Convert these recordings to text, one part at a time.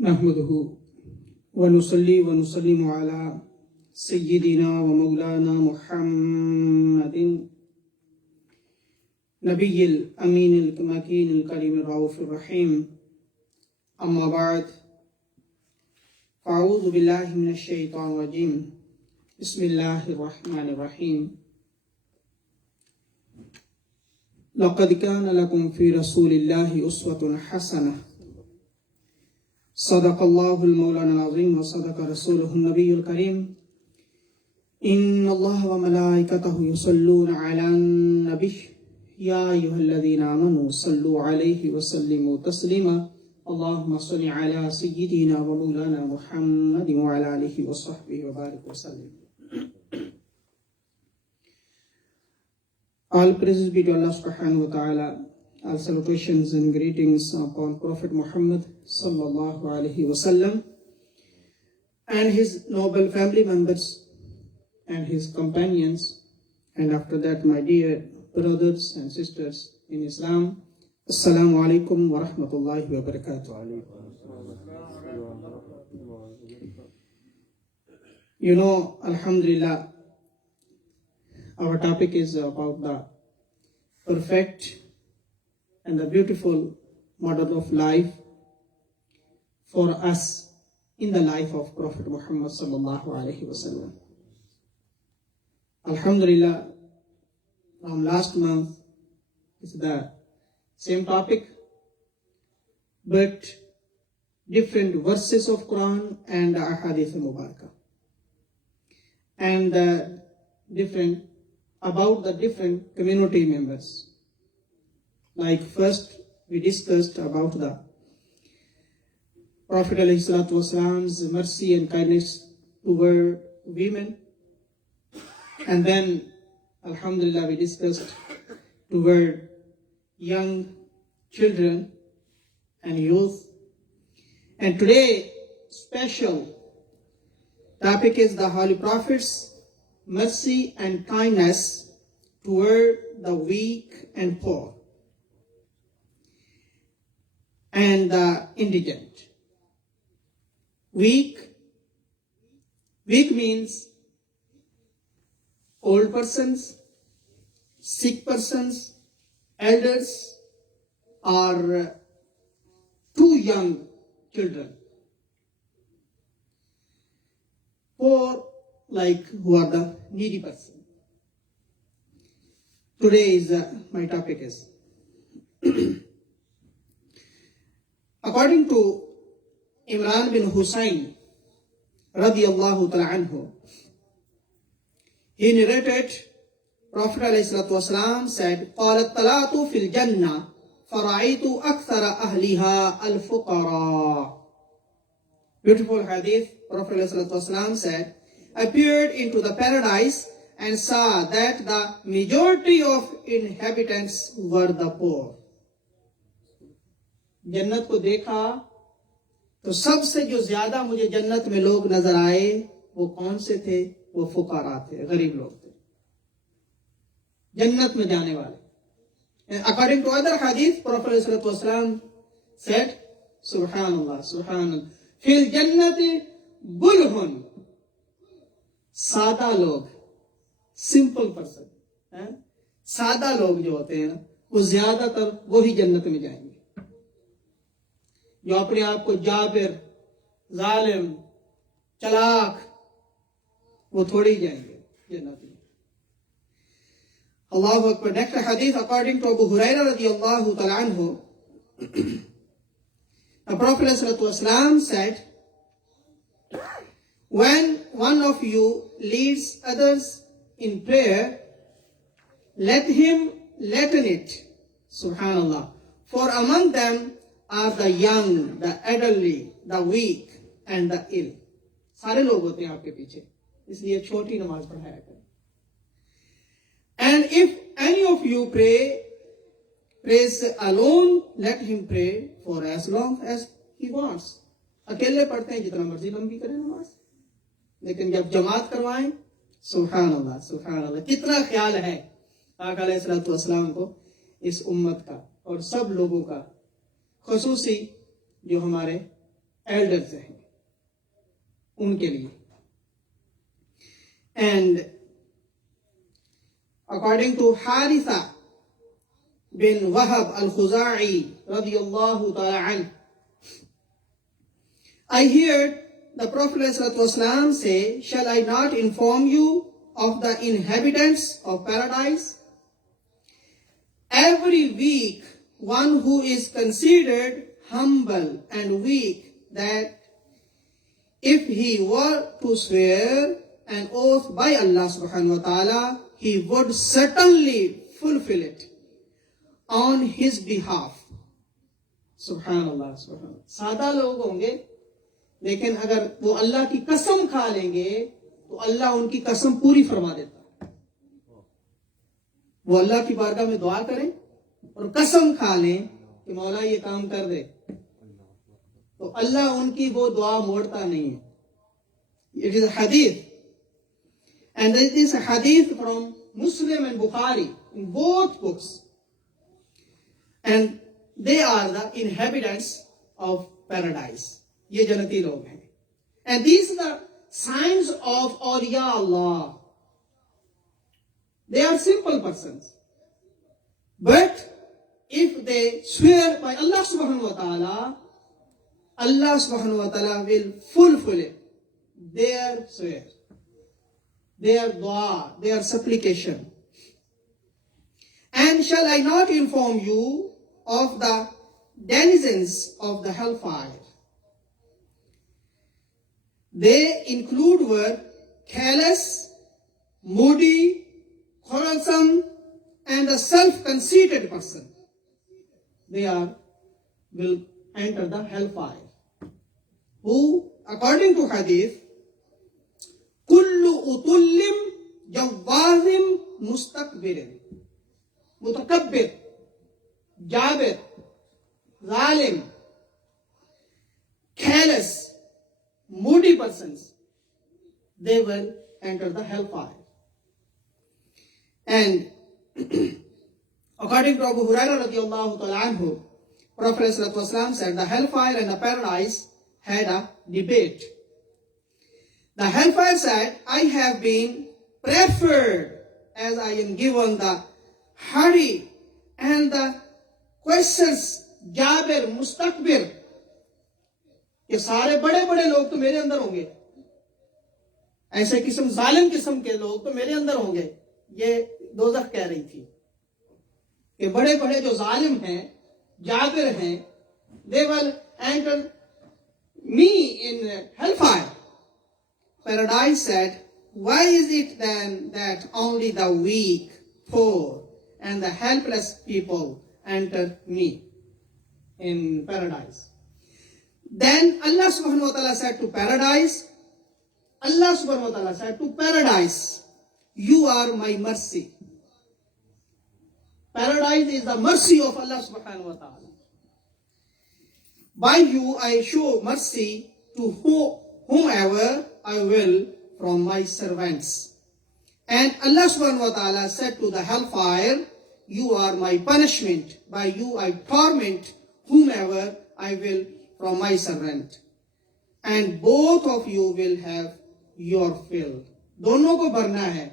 नहमदुहु व नुसल्ली व नुसल्लिमु अला सय्यिदिना व मौलाना मुहम्मदिन नबिय्यिल अमीनिल मकीनिल करीमिर रऊफिर रहीम। अम्मा बाद फ़अऊज़ु बिल्लाहि मिनश शैतानिर रजीम। बिस्मिल्लाहिर रहमानिर रहीम। लक़द कान लकुम फ़ी रसूलिल्लाहि उस्वतुन हसनह। सदक़ल्लाहुल मौलाना अज़ीम व सदक़ रसूलुहुन नबियुल करीम। इन्नल्लाह व मलाइकतहु युसल्लूना अलन नबी या अय्युहल्लज़ीना आमनू सल्लु अलैहि व सल्लिमू तस्लीमा। अल्लाहुम्मा सल्लि अला सय्यिदिना व मौलाना मुहम्मदिन व अला आलिहि व सहबिहि व बारिक व सल्लिम। All praises be to Allah subhanahu wa ta'ala. All salutations and greetings upon Prophet Muhammad sallallahu alaihi wasallam and his noble family members and his companions, and after that my dear brothers and sisters in Islam. Assalamu alaikum wa rahmatullahi wa barakatuh. You know, Alhamdulillah, our topic is about the perfect and the beautiful model of life for us in the life of Prophet Muhammad sallallahu alaihi wasallam. Alhamdulillah, from last month is the same topic, but different verses of Quran and Ahadith Mubarakah, and different about the different community members. Like first we discussed about the Prophet ﷺ's mercy and kindness toward women, and then Alhamdulillah we discussed toward young children and youth, and today special topic is the Holy Prophet's mercy and kindness toward the weak and poor and the indigent. Weak means old persons, sick persons, elders, or too young children. Poor, like who are the needy person. Today is my topic is according to Imran bin Husayn radiyallahu ta'ala anhu, he narrated Prophet ﷺ said, قالت طلعت في الجنة فرأيت أكثر أهلها الفقراء. Beautiful hadith. Prophet ﷺ said, appeared into the paradise and saw that the majority of inhabitants were the poor. जन्नत को देखा तो सबसे जो ज्यादा मुझे जन्नत में लोग नजर आए वो कौन से थे? वो फुकारा थे, गरीब लोग थे, जन्नत में जाने वाले. According to other hadith, Prophet ﷺ said, Subhanallah, Subhanallah, fil jannati bulhun. सादा लोग, सिंपल पर्सन, सादा लोग जो होते हैं ना, वो ज्यादातर वही जन्नत में जाएंगे. जो अपने आप को जाबिर, जालिम, चलाक, वो थोड़े ही जाएंगे जन्नत में. Allahu Akbar. Next hadith, according to Abu Hurairah radiyallahu ta'ala anhu, the Prophet ﷺ said, when one of you leads others in prayer, let him lighten it. Subhanallah. For among them are the young, the elderly, the weak, and the ill. सारे लोग होते हैं आपके पीछे, इसलिए छोटी नमाज पढ़ाया करें. And if any of you prays alone, let him pray for as long as he wants. अकेले पढ़ते हैं जितना मर्जी लंबी करें नमाज, लेकिन जब जमात करवाएं, सुभान अल्लाह, सुभान अल्लाह, कितना ख्याल है आका अलैहिस्सलातु वस्सलाम को इस उम्मत का और सब लोगों का, खुसूसी जो हमारे एल्डर्स हैं उनके लिए. And according to Haritha bin Wahab al-Khuza'i radiyallahu ta'ala anhu, I heard the Prophet ﷺ say, shall I not inform you of the inhabitants of paradise? Every week, one who is considered humble and weak, that if he were to swear an oath by Allah subhanahu wa ta'ala, he would certainly fulfill it on his behalf. Subhanallah, subhanallah. सादा लोग होंगे, लेकिन अगर वो अल्लाह की कसम खा लेंगे तो अल्लाह उनकी कसम पूरी फरमा देता है. वो अल्लाह की बारगाह में दुआ करें और कसम खा लें कि मौला ये काम कर दे, तो अल्लाह उनकी वो दुआ मोड़ता नहीं है. It is a hadith, and it is a hadith from Muslim and Bukhari in both books, and they are the inhabitants of paradise. ये जन्नती लोग हैं. And these are the signs of awliya Allah. They are simple persons, but if they swear by Allah subhanahu wa ta'ala, Allah subhanahu wa ta'ala will fulfill it, their swear, their dua, their supplication. And shall I not inform you of the denizens of the hellfire? They include were careless, moody, quarrelsome, and a self-conceited person. They will enter the hellfire. Who, according to hadith, kullu utullim jawazim mustakbirin, mutakabbir, jabir, zalim, careless, moody persons, they will enter the hellfire. And according to Abu Hurairah radiallahu ta'ala anhu, Prophet ﷺ said the hellfire and the paradise had a debate. The hellfire said, I have been preferred as I am given the hurry and the questions, Jabir, Mustakbir. ये सारे बड़े बड़े लोग तो मेरे अंदर होंगे, ऐसे किस्म जालिम किस्म के लोग तो मेरे अंदर होंगे. ये दोज़ख कह रही थी कि बड़े बड़े जो जालिम हैं, जाबिर हैं, they will enter me in hellfire. Paradise said, why is it then that only the weak, poor, and the helpless people enter me in paradise? Then Allah subhanahu wa ta'ala said to paradise, Allah subhanahu wa ta'ala said to paradise, you are my mercy. Paradise is the mercy of Allah subhanahu wa ta'ala. By you I show mercy to whomever I will from my servants. And Allah subhanahu wa ta'ala said to the hellfire, you are my punishment. By you I torment whomever I will from my servant. And both of you will have your fill. दोनों को भरना है.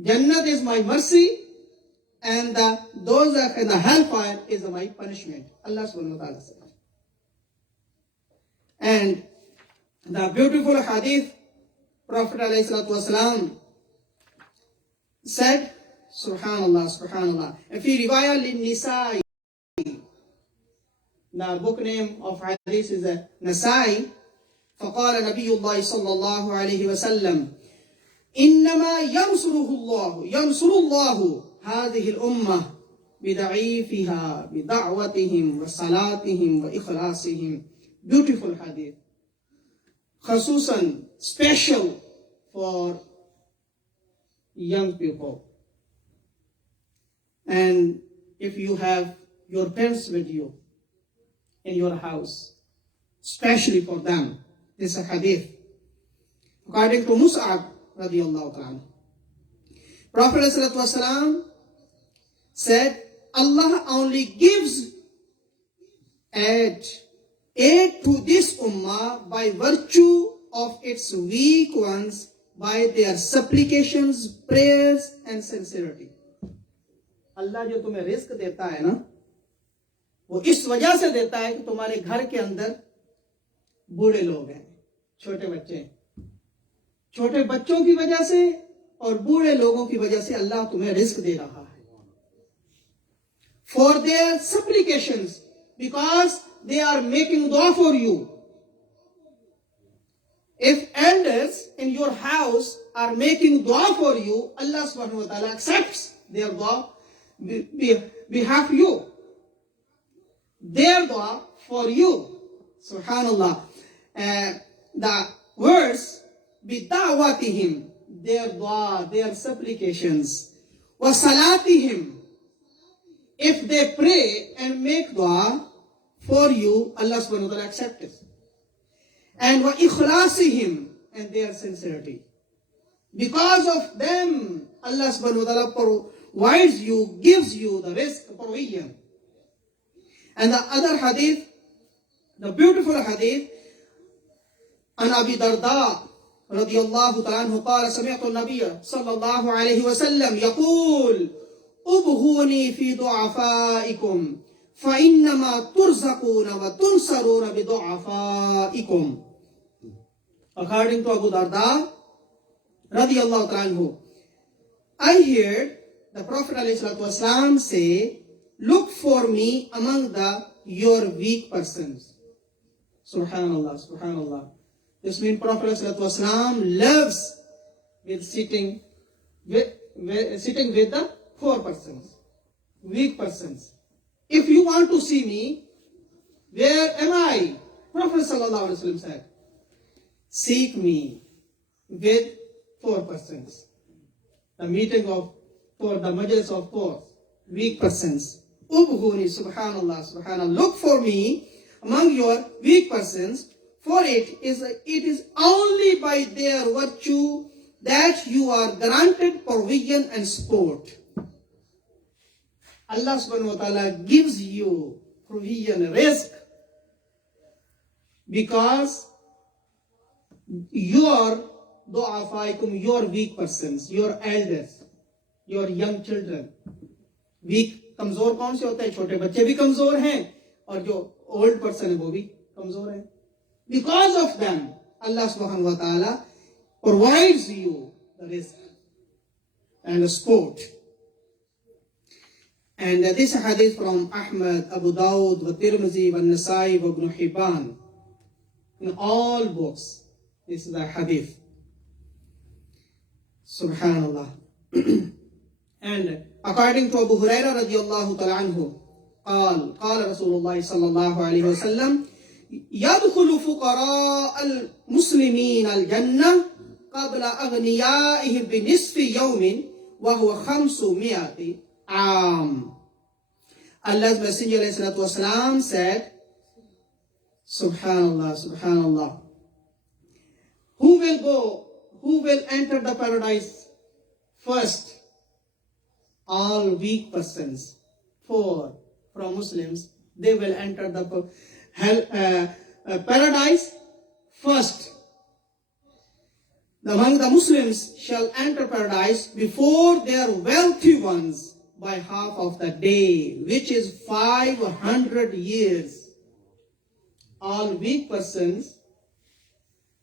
Jannat is my mercy, and the dozakh and the hellfire is my punishment. Allah subhanahu wa ta'ala said. And the beautiful hadith, Prophet alayhi salatu wasalam said, Subhanallah, Subhanallah. And fi riwayah lin Nisa'i, the book name of hadith is Nasai. فقال نبي الله صلى الله عليه وسلم إنما ينصر الله هذه الأمة بضعيفها بدعوتهم وصلاتهم وإخلاصهم. Beautiful hadith. خصوصا special for young people. And if you have your parents with you in your house, especially for them, this is a hadith. According to Mus'ab radiallahu ta'ala, Prophet ﷺ said, Allah only gives aid aid to this ummah by virtue of its weak ones, by their supplications, prayers and sincerity. अल्लाह जो तुम्हें risk देता है ना, वो इस वजह से देता है कि तुम्हारे घर के अंदर बूढ़े लोग हैं, छोटे बच्चे हैं. छोटे बच्चों की वजह से और बूढ़े लोगों की वजह से अल्लाह तुम्हें रिस्क दे रहा है. For their supplications, because they are making dua for you. If elders in your house are making dua for you, Allah subhanahu wa ta'ala accepts their dua behalf you. Their dua for you. Subhanallah. The verse, bidawatihim, their dua, their supplications. Wa salatihim. If they pray and make dua for you, Allah subhanahu wa ta'ala accepts it. And wa ikhlasihim, and their sincerity. Because of them, Allah subhanahu wa ta'ala provides you, gives you the rizq, provision. And the other hadith, the beautiful hadith, an Abi Darda radiyallahu ta'ala anhu qala sami'tu an-nabiyya sallallahu alayhi wa sallam yaqul ubhuni fi du'afaikum fa innama turzaquna wa tunsaruna bi du'afaikum. According to Abu Darda radiyallahu ta'ala anhu, I heard the Prophet ﷺ say, look for me among your weak persons. Subhanallah, subhanallah. This means Prophet ﷺ loves with sitting with the poor persons, weak persons. If you want to see me, where am I? Prophet ﷺ said, seek me with poor persons. The meeting of poor, the majlis of poor, weak persons. Ubhuni, subhanallah, subhanallah. Look for me among your weak persons, for it is only by their virtue that you are granted provision and support. Allah subhanahu wa ta'ala gives you provision, risk, because your du'afaikum, your weak persons, your elders, your young children. Weak, कमजोर कौन से होते हैं? छोटे बच्चे भी कमजोर हैं और जो ओल्ड पर्सन है वो भी कमजोर है. Because of them, Allah subhanahu wa ta'ala provides you the rizq and the support. And this hadith from Ahmad, Abu Dawud, Tirmidhi, Nasai, Ibn Hibban, in all books. This is the hadith. Subhanallah. And according to Abu Hurairah radiyallahu ta'ala anhu, قال رسول الله صلى الله عليه وسلم يدخل فقراء المسلمين الجنة قبل أغنيائهم بنصف يوم وهو 500 عام. Allah's Messenger ﷺ said, Subhanallah, Subhanallah. Who will enter the paradise first? All weak persons, poor, from Muslims, they will enter the paradise first. Among the Muslims shall enter paradise before their wealthy ones by half of the day, which is 500 years. All weak persons,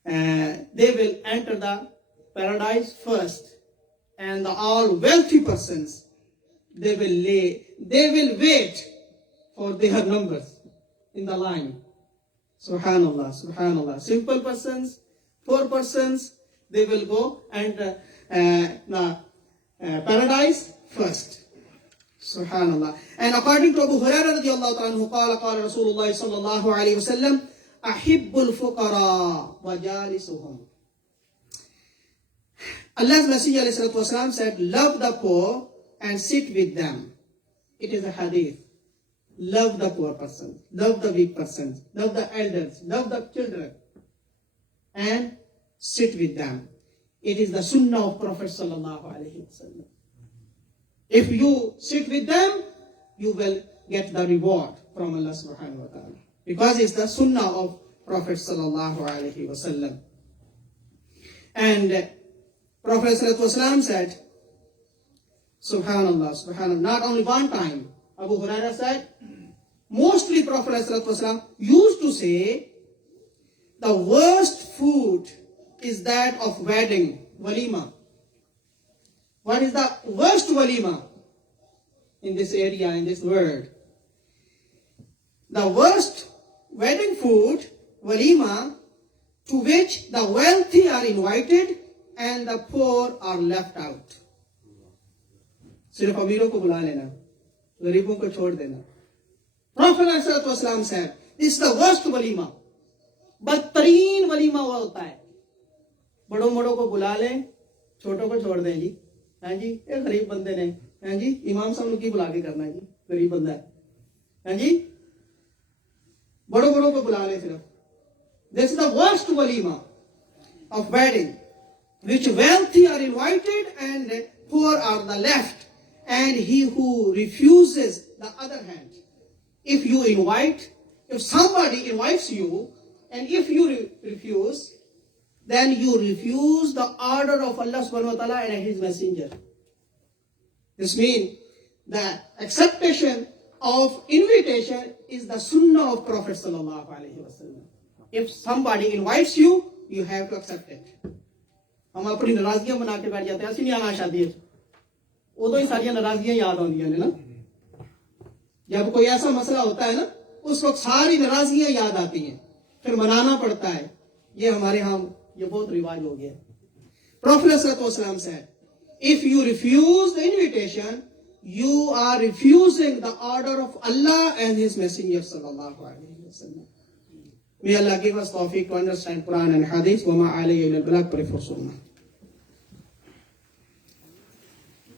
they will enter the paradise first, and all wealthy persons, they will wait for their numbers in the line. Subhanallah, Subhanallah. Simple persons, poor persons, they will go and the paradise first. Subhanallah. And according to Abu Hurairah radiyallahu anhu, قال رسول الله صلى الله عليه وسلم أحب الفقراء وجالسهم. Allah's Messenger ﷺ said, love the poor and sit with them. It is a hadith. Love the poor person, love the weak person, love the elders, love the children, and sit with them. It is the sunnah of Prophet sallallahu alaihi wasallam. If you sit with them, you will get the reward from Allah subhanahu wa ta'ala. because it's the sunnah of Prophet sallallahu alaihi wasallam. And Prophet sallallahu alaihi wasallam said, Subhanallah, Subhanallah, not only one time. Abu Hurairah said, mostly Prophet sallallahu alaihi wasallam used to say, the worst food is that of wedding, walima. What is the worst walima in this area, in this world? The worst wedding food, walima, to which the wealthy are invited and the poor are left out. सिर्फ अमीरों को बुला लेना, गरीबों को छोड़ देना. Prophet ﷺ said, this is the worst walima. बदतरीन walima हुआ होता है. बड़ों बड़ों को बुला लें, छोटों को छोड़ दें जी. हाँ जी, ये गरीब बंदे ने, हाँ जी, इमाम साहब की बुला के करना है जी, गरीब बंदा है. हाँ जी, बड़ों बड़ों को बुला लें सिर्फ. This is the worst walima of wedding, which wealthy are invited and poor are the left. And he who refuses the other hand. If you invite, if somebody invites you, and if you refuse, then you refuse the order of Allah subhanahu wa ta'ala and His messenger. This means the acceptation of invitation is the sunnah of Prophet sallallahu alaihi wasallam. If somebody invites you, you have to accept it. हम अपनी नाराजगियां बना के बैठ जाते हैं, ऐसी नहीं आना शादी, उदो ही सारियां नाराजगियां याद आउंदियां ने ना. जब कोई ऐसा मसला होता है ना, उस वक्त सारी नाराजगियां याद आती हैं, फिर मनाना पड़ता है. ये हमारे यहाँ ये बहुत रिवाज हो गया. Prophet ﷺ said, if you refuse the invitation, you are refusing the order of Allah and His Messenger sallallahu alaihi wasallam. May Allah give us tawfiq to understand Quran and Hadith. Wa ma alayya illa al-balagh. Pray for sunnah.